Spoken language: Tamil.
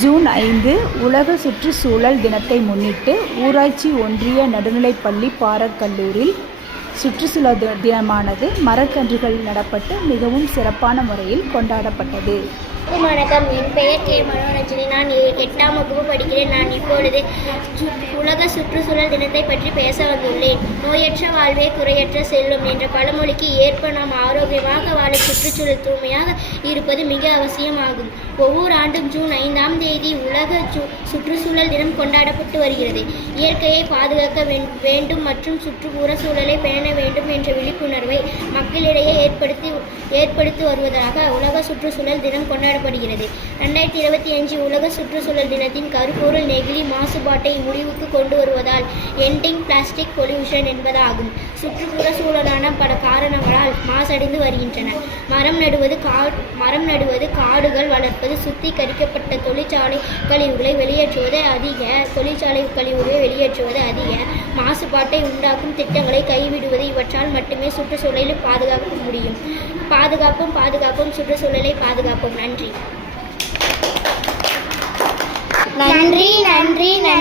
ஜூன் ஐந்து உலக சுற்றுச்சூழல் தினத்தை முன்னிட்டு ஊராட்சி ஒன்றிய நடுநிலைப்பள்ளி பாரக்கல்லூரில் சுற்றுச்சூழல் தினமானது மரக்கன்றுகள் நடப்பட்டு மிகவும் சிறப்பான முறையில் கொண்டாடப்பட்டது. வணக்கம். என் பெயர் கே. மனோரஞ்சனி நான் எட்டாம் வகுப்பு படிக்கிறேன். நான் இப்பொழுது சு- உலக சுற்றுச்சூழல் தினத்தை பற்றி பேச வந்துள்ளேன். நோயற்ற வாழ்வே குறையற்ற செல்லும் என்ற பழமொழிக்கு ஏற்ப நாம் ஆரோக்கியமாக வாழ சுற்றுச்சூழல் தூய்மையாக இருப்பது மிக அவசியமாகும். ஒவ்வொரு ஆண்டும் ஜூன் ஐந்தாம் தேதி உலக சுற்றுச்சூழல் தினம் கொண்டாடப்பட்டு வருகிறது. இயற்கையை பாதுகாக்க வேண்- வேண்டும் மற்றும் சுற்றுப்புற சூழலை பேண வேண்டும் என்ற விழிப்புணர்வை மக்களிடையே ஏற்படுத்தி ஏற்படுத்தி வருவதாக உலக சுற்றுச்சூழல் தினம் கொண்டாடப்படுகிறது. ரெண்டாயிரத்தி இருபத்தி அஞ்சு உலக சுற்றுச்சூழல் தினத்தின் கருப்பொருள் நெகிழி மாசுபாட்டை முடிவுக்கு கொண்டு வருவதால் எண்டிங் பிளாஸ்டிக் பொல்யூஷன் என்பதாகும். சுற்றுப்புற சூழலான பல காரணங்களால் மாசடைந்து வருகின்றன. மரம் நடுவது கா மரம் நடுவது காடுகள் வளர்ப்பது சுத்திகரிக்கப்பட்ட தொழிற்சாலை கழிவுகளை வெளியேற்றுவது அதிக தொழிற்சாலை கழிவுகளை வெளியேற்றுவது அதிக மாசுபாட்டை உண்டாக்கும் திட்டங்களை கைவிடுவது இவற்றால் மட்டுமே சுற்றுச்சூழலை பாதுகாக்க முடியும். பாதுகாப்பும் பாதுகாப்பும் சுற்றுச்சூழலை பாதுகாப்போம். நன்றி. நன்றி நன்றி நன்றி.